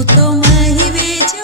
उतो ही वेचो